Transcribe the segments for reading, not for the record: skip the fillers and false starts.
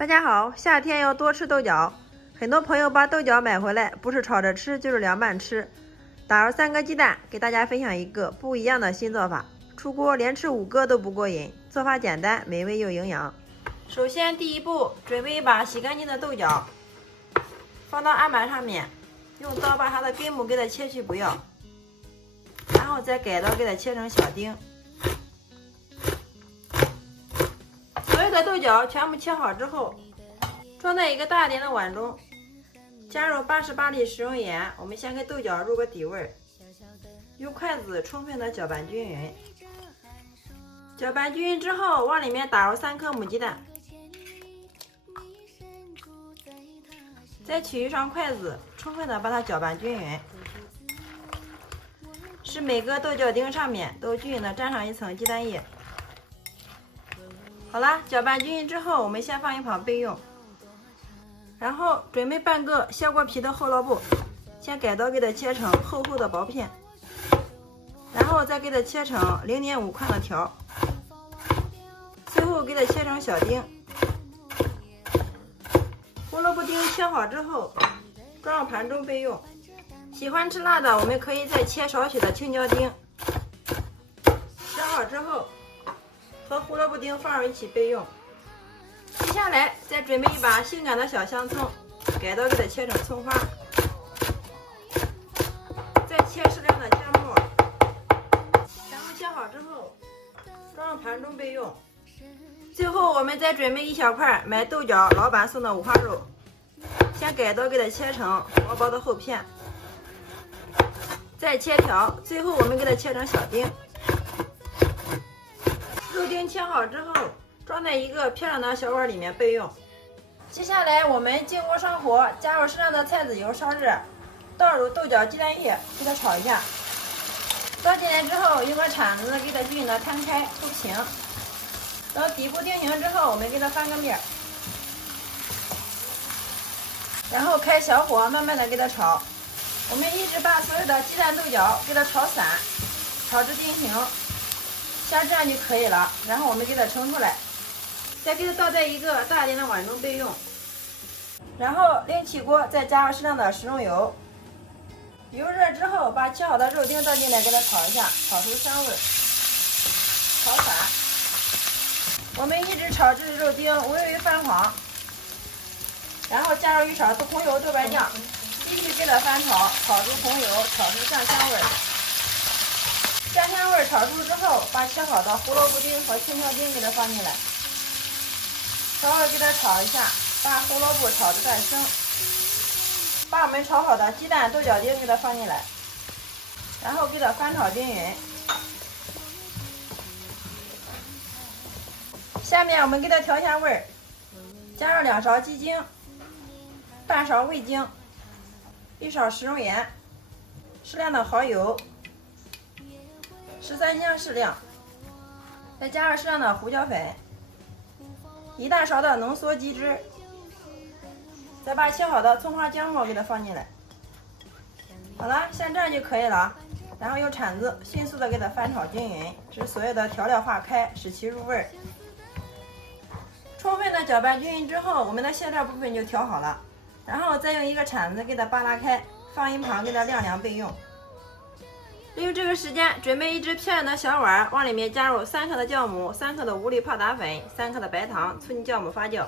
大家好，夏天要多吃豆角。很多朋友把豆角买回来，不是炒着吃，就是凉拌吃。打入3个鸡蛋，给大家分享一个不一样的新做法。出锅连吃5个都不过瘾，做法简单，美味又营养。首先第一步，准备一把洗干净的豆角，放到案板上面，用刀把它的根部给它切去不要，然后再改刀给它切成小丁。所有的豆角全部切好之后，装在一个大点的碗中，加入88粒食用盐。我们先给豆角入个底味，用筷子充分的搅拌均匀。搅拌均匀之后，往里面打入3颗母鸡蛋，再取一双筷子，充分的把它搅拌均匀，使每个豆角丁上面都均匀的沾上一层鸡蛋液。好了，搅拌均匀之后，我们先放一旁备用。然后准备半个削过皮的胡萝卜，先改刀给它切成厚厚的薄片，然后再给它切成0.5块的条，最后给它切成小丁。胡萝卜丁切好之后，装入盘中备用。喜欢吃辣的，我们可以再切少许的青椒丁。切好之后，和胡萝卜丁放入一起备用。接下来再准备一把性感的小香葱，改刀给它切成葱花，再切适量的姜末，全部切好之后装入盘中备用。最后我们再准备一小块买豆角老板送的五花肉，先改刀给它切成薄薄的厚片，再切条，最后我们给它切成小丁。肉丁切好之后，装在一个漂亮的小碗里面备用。接下来我们进锅上火，加入适量的菜籽油烧热，倒入豆角鸡蛋液，给它炒一下。倒进来之后，用个铲子给它均匀的摊开铺平。等底部定型之后，我们给它翻个面，然后开小火慢慢的给它炒。我们一直把所有的鸡蛋豆角给它炒散，炒至定型。像这样就可以了，然后我们给它盛出来，再给它倒在一个大点的碗中备用。然后另起锅，再加入适量的食用油，油热之后，把切好的肉丁倒进来，给它炒一下，炒出香味，炒散。我们一直炒至肉丁微微泛黄，然后加入一勺红油豆瓣酱，继续给它翻炒，炒出红油，炒出酱香味。酱香味炒出之后，把切好的胡萝卜丁和青椒丁给它放进来，稍微给它炒一下，把胡萝卜炒至淡生。把我们炒好的鸡蛋豆角丁给它放进来，然后给它翻炒均匀。下面我们给它调下味，加入2勺鸡精，半勺味精，1勺食用盐，适量的蚝油，13香适量，再加入适量的胡椒粉，1大勺的浓缩鸡汁，再把切好的葱花姜末给它放进来。好了，像这样就可以了。然后用铲子迅速的给它翻炒均匀，使所有的调料化开，使其入味。充分的搅拌均匀之后，我们的馅料部分就调好了，然后再用一个铲子给它扒拉开，放一旁给它晾凉备用。利用这个时间，准备一只漂亮的小碗，往里面加入3克的酵母、3克的无粒泡打粉、3克的白糖，促进酵母发酵。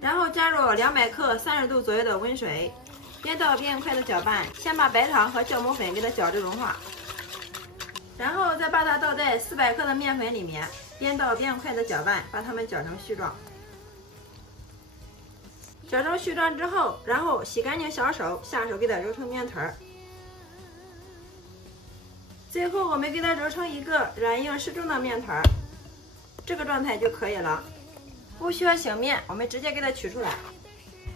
然后加入200克30度左右的温水，边倒边快的搅拌，先把白糖和酵母粉给它搅至融化，然后再把它倒在400克的面粉里面，边倒边快的搅拌，把它们搅成絮状。搅成絮状之后，然后洗干净小手，下手给它揉成面团儿。最后我们给它揉成一个软硬适中的面团，这个状态就可以了。不需要醒面，我们直接给它取出来，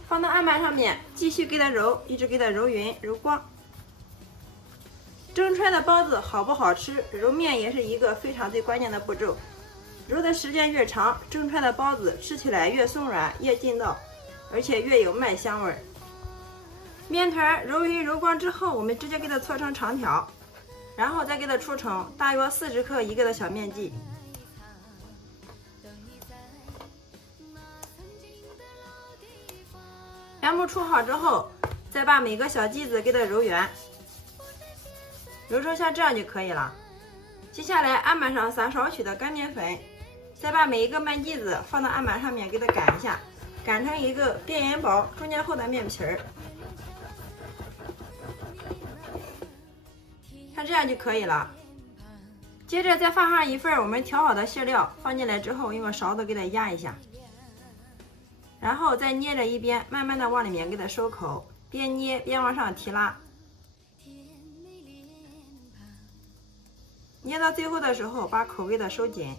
放到案板上面，继续给它揉，一直给它揉匀揉光。蒸出来的包子好不好吃，揉面也是一个非常最关键的步骤。揉的时间越长，蒸出来的包子吃起来越松软，越劲道，而且越有麦香味。面团揉匀揉光之后，我们直接给它搓成长条，然后再给它出成大约40克一个的小面剂。全部出好之后，再把每个小剂子给它揉圆，揉成像这样就可以了。接下来案板上撒少许的干面粉，再把每一个面剂子放到案板上面给它擀一下，擀成一个边缘薄、中间厚的面皮儿，像这样就可以了。接着再放上一份我们调好的馅料，放进来之后用个勺子给它压一下，然后再捏着一边，慢慢的往里面给它收口，边捏边往上提拉。捏到最后的时候，把口给它收紧，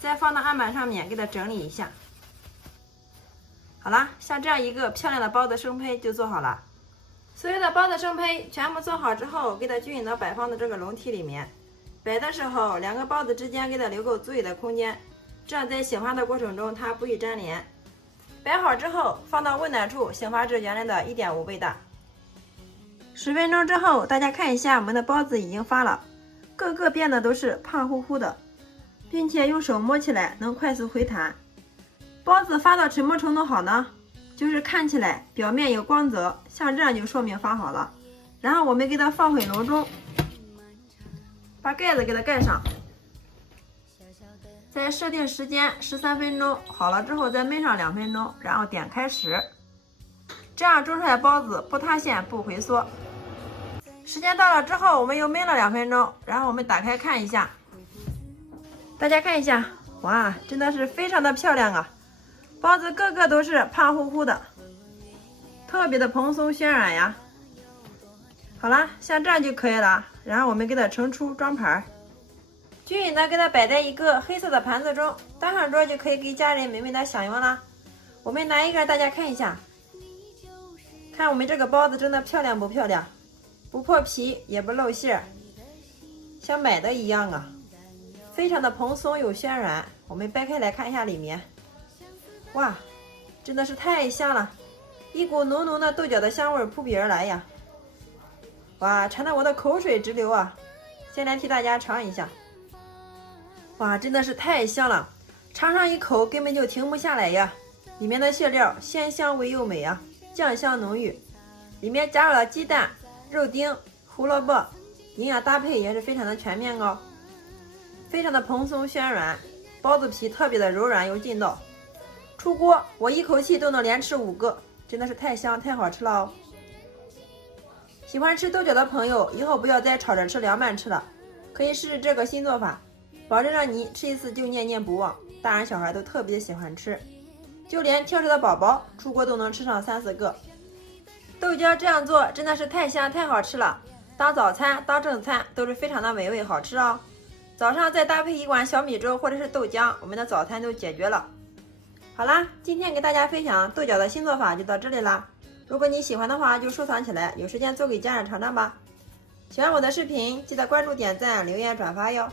再放到案板上面给它整理一下。好啦，像这样一个漂亮的包子生胚就做好了。所有的包子生胚全部做好之后，给它均匀的摆放到这个笼屉里面。摆的时候，两个包子之间给它留够足够的空间，这样在醒发的过程中它不易粘连。摆好之后，放到温暖处醒发至原来的1.5倍大。10分钟之后，大家看一下我们的包子已经发了，个个变得都是胖乎乎的，并且用手摸起来能快速回弹。包子发到什么程度好呢？就是看起来表面有光泽，像这样就说明发好了。然后我们给它放回笼中，把盖子给它盖上，再设定时间13分钟，好了之后再焖上2分钟，然后点开始，这样蒸出来包子不塌陷不回缩。时间到了之后，我们又焖了2分钟，然后我们打开看一下，大家看一下，哇，真的是非常的漂亮啊！包子个个都是胖乎乎的，特别的蓬松暄软呀。好啦，像这样就可以了。然后我们给它盛出装盘，均匀的给它摆在一个黑色的盘子中，端上桌就可以给家人美味的享用啦。我们拿一个大家看一下，看我们这个包子真的漂亮不漂亮？不破皮也不露馅，像买的一样啊，非常的蓬松又暄软。我们掰开来看一下里面。哇，真的是太香了，一股浓浓的豆角的香味扑鼻而来呀！哇，馋得我的口水直流啊！先来替大家尝一下。哇，真的是太香了，尝上一口根本就停不下来呀！里面的馅料鲜香味又美啊，酱香浓郁，里面加入了鸡蛋、肉丁、胡萝卜，营养搭配也是非常的全面哦，非常的蓬松暄软，包子皮特别的柔软又劲道。出锅我一口气都能连吃5个，真的是太香太好吃了哦！喜欢吃豆角的朋友，以后不要再炒着吃凉拌吃了，可以试试这个新做法，保证让你吃一次就念念不忘，大人小孩都特别喜欢吃，就连挑食的宝宝出锅都能吃上3、4个。豆角这样做真的是太香太好吃了，当早餐当正餐都是非常的美味好吃哦。早上再搭配一碗小米粥或者是豆浆，我们的早餐都解决了。好啦，今天给大家分享豆角的新做法就到这里啦。如果你喜欢的话就收藏起来，有时间做给家人尝尝吧。喜欢我的视频记得关注点赞留言转发哟，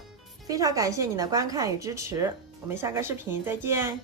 非常感谢你的观看与支持，我们下个视频再见。